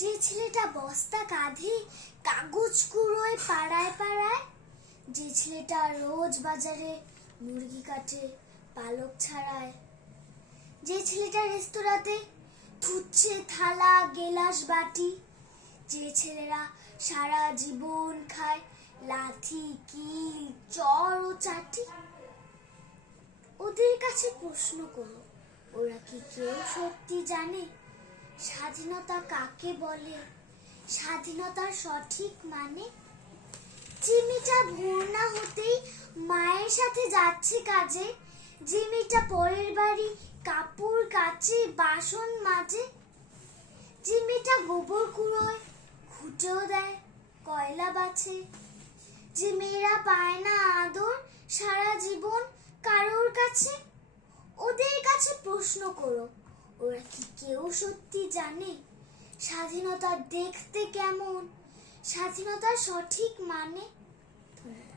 যে ছেলেটা বস্তা কাঁধে কাগজ কুড়োয় পাড়ায় পাড়ায়, যে ছেলেটা রোজ বাজারে মুরগি কাটে পালক ছাড়ায়, যে ছেলেটা রেস্তোরাঁতে ধুচ্ছে থালা গেলাস বাটি, যে ছেলেরা সারা জীবন খায় লাথি কিল চর ও চাটি, ওদের কাছে প্রশ্ন করো, ওরা কি কেউ সত্যি জানে স্বাধীনতা কাকে বলে, স্বাধীনতার সঠিক মানে? যে মেয়েটা ভোর না হতেই মায়ের সাথে যাচ্ছে কাজে, যে মেয়েটা পরের বাড়ি কাপড় কাচে বাসন মাজে, যে মেয়েটা গোবর কুড়োয় ঘুঁটেও দেয় কয়লা বাছে, যে মেয়েরা পায় না আদর সারা জীবন কারোর কাছে, ওদের কাছে প্রশ্ন করো, ওরা কি কেউ সত্যি জানে স্বাধীনতা দেখতে কেমন, স্বাধীনতার সঠিক মানে? ধন্যবাদ।